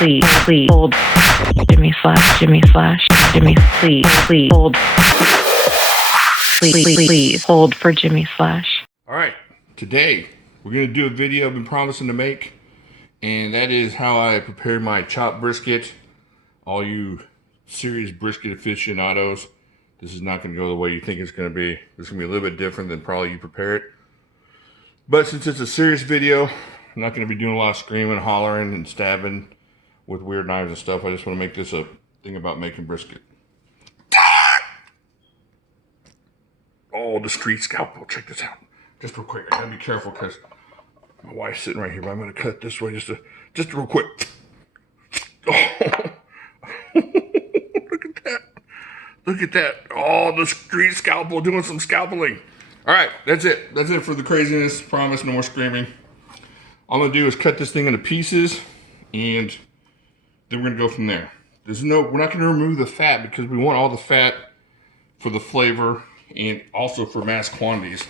please, hold. Jimislash, please, hold. Please, hold for Jimislash. All right, today we're gonna do a video I've been promising to make, and that is how I prepare my chopped brisket. All you serious brisket aficionados, this is not gonna go the way you think it's gonna be. It's gonna be a little bit different than probably you prepare it. But since it's a serious video, I'm not gonna be doing a lot of screaming, hollering, and stabbing with weird knives and stuff. I just wanna make this a thing about making brisket. Oh, the street scalpel. Check this out. Just real quick. I gotta be careful because my wife's sitting right here, but I'm gonna cut this way just real quick. Oh. Look at that. Look at that. Oh, the street scalpel doing some scalpeling. All right, that's it. That's it for the craziness. Promise, no more screaming. All I'm gonna do is cut this thing into pieces, and then we're gonna go from there. We're not gonna remove the fat because we want all the fat for the flavor and also for mass quantities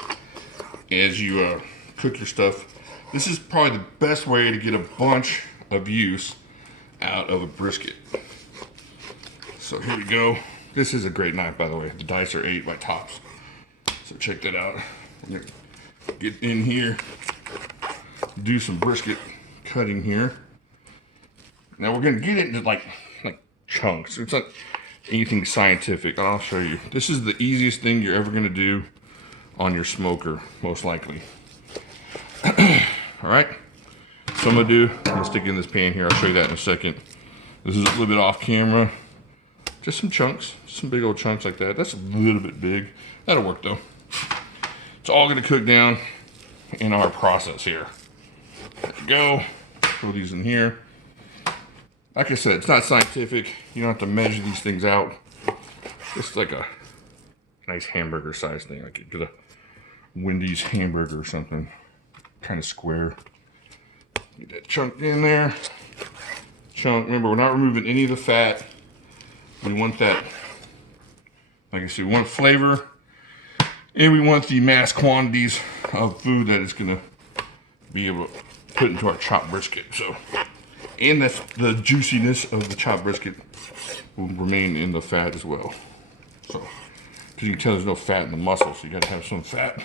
as you cook your stuff. This is probably the best way to get a bunch of use out of a brisket. So here we go. This is a great knife, by the way. The dice are 8 by Tops. So check that out. I'm gonna get in here, do some brisket cutting here. Now we're gonna get it into like chunks. It's not anything scientific. I'll show you. This is the easiest thing you're ever gonna do on your smoker, most likely. All right. So I'm gonna stick in this pan here. I'll show you that in a second. This is a little bit off camera. Just some chunks, some big old chunks like that. That's a little bit big. That'll work though. It's all gonna cook down in our process here. There we go. Throw these in here. Like I said, it's not scientific. You don't have to measure these things out. Just like a nice hamburger size thing. Like you get a Wendy's hamburger or something. Kind of square. Get that chunk in there. Chunk. Remember, we're not removing any of the fat. We want that, like I said, we want flavor. And we want the mass quantities of food that it's going to be able to put into our chopped brisket. So. And that's the juiciness of the chopped brisket will remain in the fat as well. So, because you can tell there's no fat in the muscle, so you got to have some fat.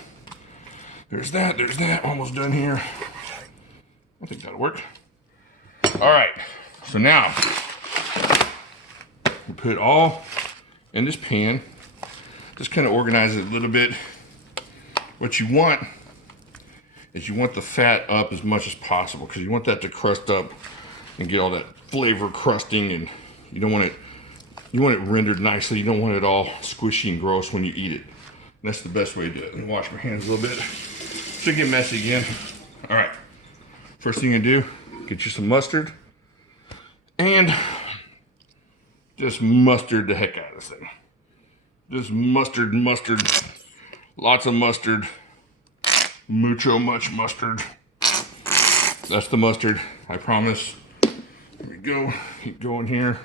There's that. Almost done here. I think that'll work. All right. So now, we put it all in this pan. Just kind of organize it a little bit. What you want is you want the fat up as much as possible because you want that to crust up and get all that flavor crusting, and you want it rendered nicely. You don't want it all squishy and gross when you eat it. And that's the best way to do it. Let me wash my hands a little bit. Should get messy again. All right. First thing you do, get you some mustard, and just mustard the heck out of this thing. Just mustard, lots of mustard, much mustard. That's the mustard, I promise. There we go. Keep going here.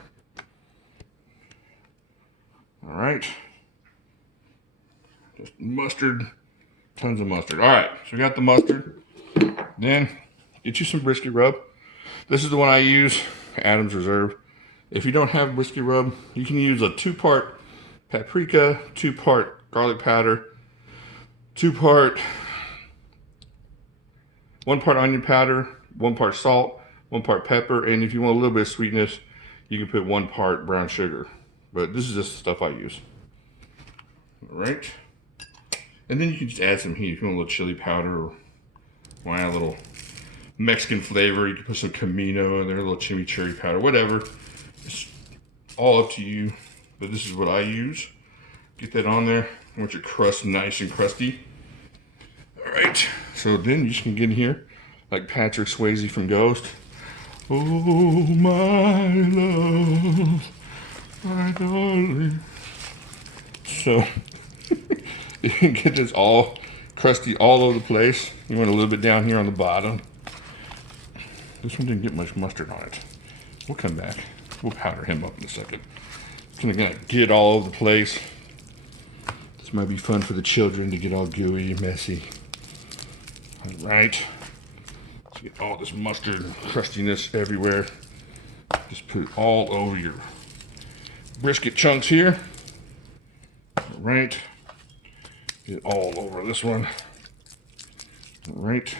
All right. Just mustard. Tons of mustard. All right. So we got the mustard. Then get you some brisket rub. This is the one I use, Adam's Reserve. If you don't have brisket rub, you can use a 2-part paprika, 2-part garlic powder, 1 part onion powder, 1 part salt, 1 part pepper, and if you want a little bit of sweetness, you can put 1 part brown sugar. But this is just the stuff I use. All right. And then you can just add some heat. If you want a little chili powder or want a little Mexican flavor, you can put some Camino in there, a little chimichurri powder, whatever. It's all up to you. But this is what I use. Get that on there. I want your crust nice and crusty. All right. So then you just can get in here like Patrick Swayze from Ghost. Oh, my love, my darling. So, you can get this all crusty all over the place. You want a little bit down here on the bottom. This one didn't get much mustard on it. We'll come back. We'll powder him up in a second. It's gonna get it all over the place. This might be fun for the children to get all gooey and messy. All right. Let's get all this mustard and crustiness everywhere. Just put it all over your brisket chunks here. All right. Get it all over this one. All right.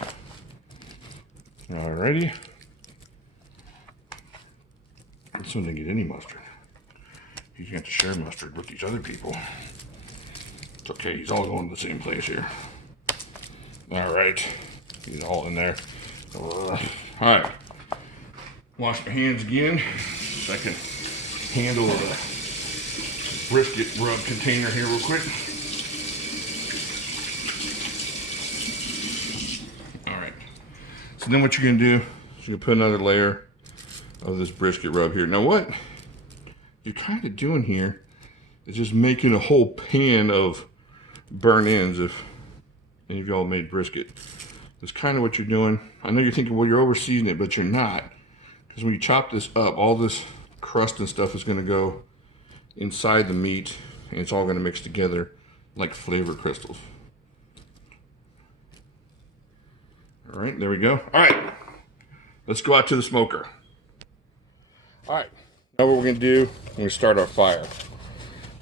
Alrighty. This one didn't get any mustard. He's going to have to share mustard with these other people. It's okay, he's all going to the same place here. Alright. Get it all in there. Alright. Wash my hands again so I can handle the brisket rub container here real quick. Alright. So then what you're going to do is you're going to put another layer of this brisket rub here. Now what you're kind of doing here is just making a whole pan of burn ends if any of y'all made brisket. That's kind of what you're doing. I know you're thinking, well, you're over seasoning it, but you're not. Because when you chop this up, all this crust and stuff is going to go inside the meat, and it's all going to mix together like flavor crystals. All right, there we go. All right, let's go out to the smoker. All right, now what we're going to do, we're going to start our fire.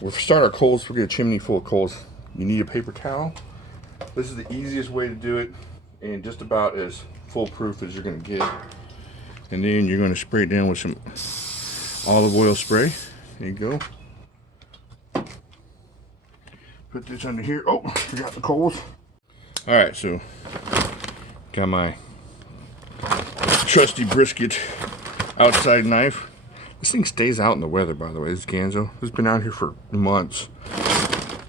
We'll start our coals. We'll get a chimney full of coals. You need a paper towel. This is the easiest way to do it, and just about as foolproof as you're going to get. And then you're going to spray it down with some olive oil spray. There you go. Put this under here. Oh, forgot the coals. All right, so got my trusty brisket outside knife. This thing stays out in the weather, by the way. This Ganzo. It's been out here for months,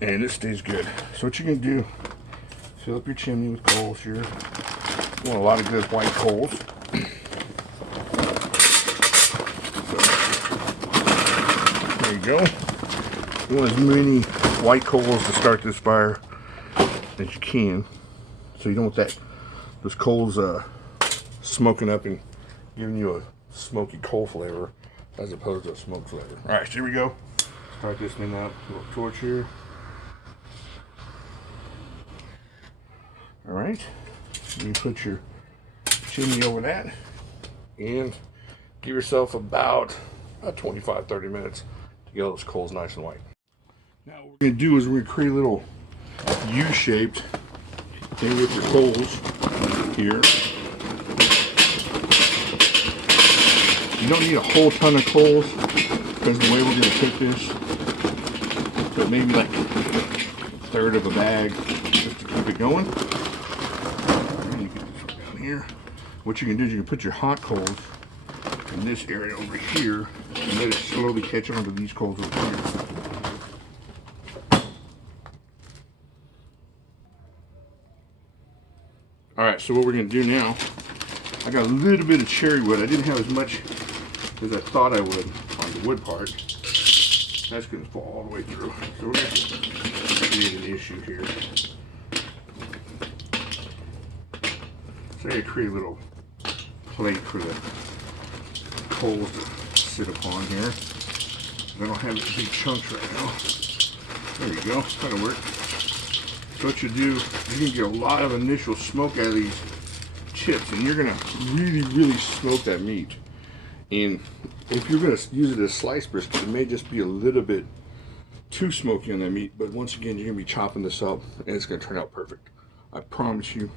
and it stays good. So what you're gonna do? Fill up your chimney with coals here. You want a lot of good white coals. So, there you go. You want as many white coals to start this fire as you can, so you don't want those coals smoking up and giving you a smoky coal flavor as opposed to a smoke flavor. All right, so here we go. Start this thing up. A little torch here. All right, you put your chimney over that and give yourself about 25-30 minutes to get all those coals nice and white. Now what we're going to do is we're going to create a little U-shaped thing with your coals here. You don't need a whole ton of coals because the way we're going to cook this, but maybe like a third of a bag just to keep it going. And you get this one down here. What you can do is you can put your hot coals in this area over here and let it slowly catch on to these coals over here. Alright, so what we're going to do now, I got a little bit of cherry wood. I didn't have as much as I thought I would on the wood part. That's going to fall all the way through. So we're going to create an issue here. So I create a little plate for the coals to sit upon here. I don't have big chunks right now. There you go. That'll work. So what you do, you're going to get a lot of initial smoke out of these chips, and you're going to really smoke that meat. And if you're going to use it as sliced brisket, it may just be a little bit too smoky on that meat, but once again, you're going to be chopping this up, and it's going to turn out perfect. I promise you.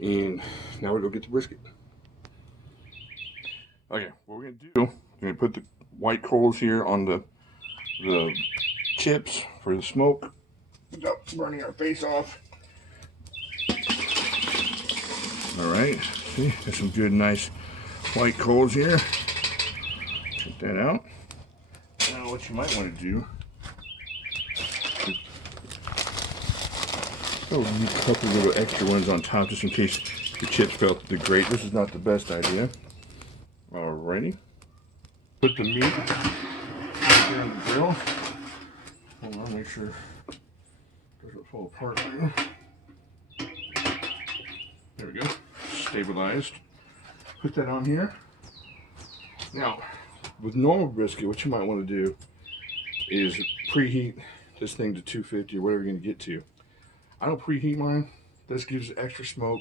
And now we're going to get the brisket. Okay, what we're going to do, we're going to put the white coals here on the chips for the smoke without burning our face off. All right, see, there's some good, nice white coals here. Check that out. Now, what you might want to do, throw a couple little extra ones on top just in case your chips felt the grate. This is not the best idea. Alrighty. Put the meat here on the grill. Hold on, make sure it doesn't fall apart here. There we go. Stabilized. Put that on here. Now, with normal brisket, what you might want to do is preheat this thing to 250 or whatever you're going to get to. I don't preheat mine. This gives extra smoke,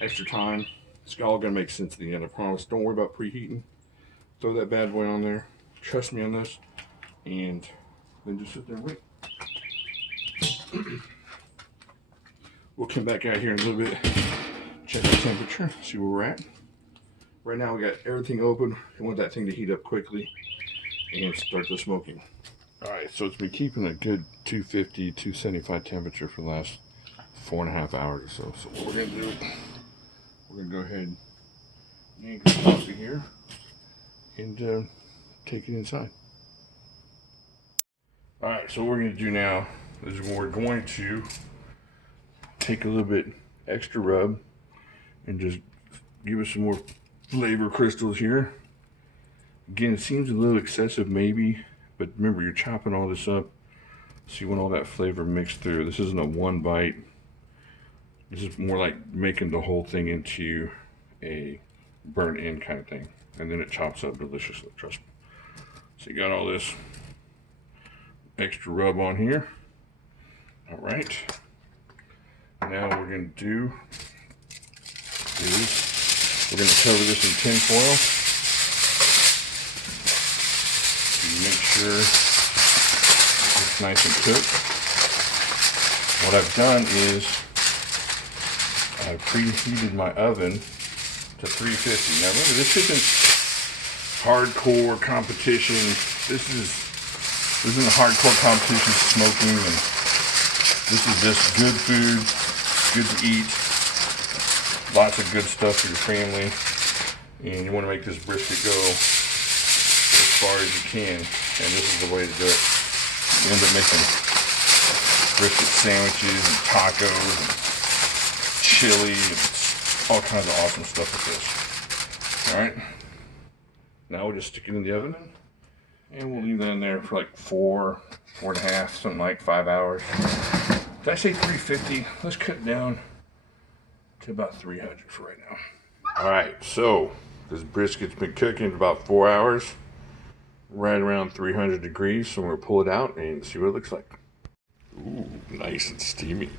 extra time. It's all going to make sense at the end, I promise. Don't worry about preheating. throw that bad boy on there. Trust me on this. And then just sit there and wait. We'll come back out here in a little bit, check the temperature, see where we're at. Right now we got everything open. I want that thing to heat up quickly and start the smoking. Alright, so it's been keeping a good 250, 275 temperature for the last 4.5 hours or so. So what we're going to do, we're going to go ahead and yank it off of here and take it inside. Alright, so what we're going to do now is we're going to take a little bit extra rub and just give us some more flavor crystals here. Again, it seems a little excessive maybe, but remember, you're chopping all this up, so you want all that flavor mixed through. This isn't a one bite. This is more like making the whole thing into a burnt in kind of thing, and then it chops up deliciously, trust me. So you got all this extra rub on here. All right, now what we're going to do is we're going to cover this in tin foil. Make sure it's nice and cooked. What I've done is I've preheated my oven to 350. Now remember, this isn't hardcore competition. This isn't a hardcore competition smoking, and this is just good food, good to eat, lots of good stuff for your family, and you want to make this brisket go as far as you can, and this is the way to do it. You end up making brisket sandwiches and tacos and chili and all kinds of awesome stuff with this. All right, now we'll just stick it in the oven and we'll leave that in there for like 4.5, something like 5 hours. Did I say 350? Let's cut it down to about 300 for right now. All right, so this brisket's been cooking for about 4 hours, right around 300 degrees. So we're gonna pull it out and see what it looks like. Ooh, nice and steamy.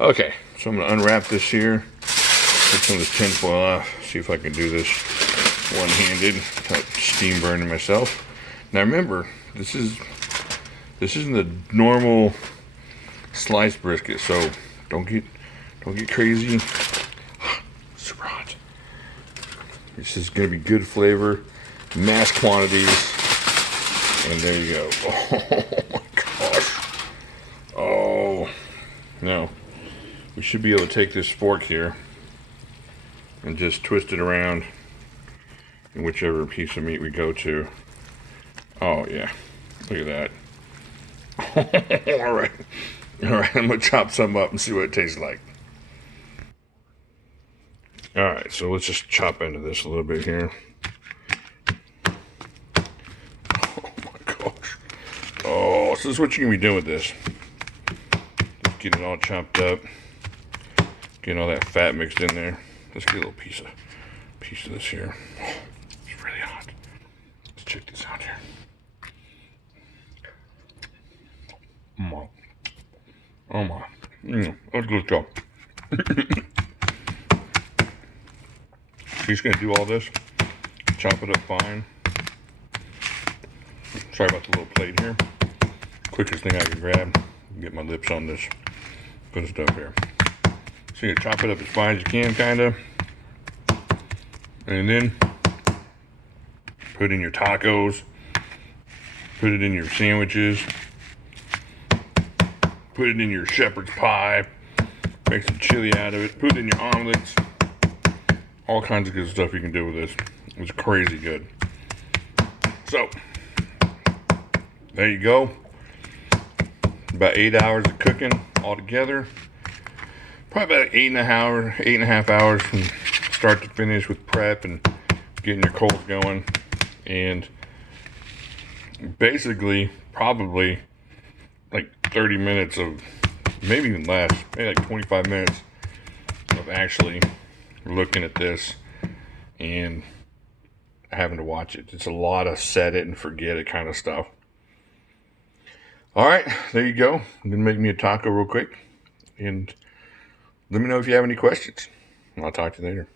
Okay, so I'm gonna unwrap this here, take some of this tin foil off, see if I can do this one-handed, kind of steam burning myself. Now remember, this isn't a normal sliced brisket, so don't get crazy. Super hot. This is gonna be good flavor, mass quantities, and there you go. Oh my gosh. Oh, no. We should be able to take this fork here and just twist it around in whichever piece of meat we go to. Oh yeah, look at that. All right, I'm gonna chop some up and see what it tastes like. All right, so let's just chop into this a little bit here. Oh my gosh. Oh, so this is what you're gonna be doing with this. Just get it all chopped up, getting all that fat mixed in there. Let's get a little piece of this here. Oh, it's really hot. Let's check this out here. Oh my. That's good stuff. He's gonna do all this, chop it up fine. Sorry about the little plate here. Quickest thing I can grab. Get my lips on this good stuff here. So you chop it up as fine as you can, kinda. And then put in your tacos, put it in your sandwiches, put it in your shepherd's pie, make some chili out of it, put it in your omelets. All kinds of good stuff you can do with this. It's crazy good. So, there you go. About 8 hours of cooking altogether. Probably about 8.5 hours from start to finish with prep and getting your coals going. And basically, probably like 30 minutes of, maybe even less, maybe like 25 minutes of actually looking at this and having to watch it. It's a lot of set it and forget it kind of stuff. All right, there you go. I'm gonna make me a taco real quick, and let me know if you have any questions. I'll talk to you later.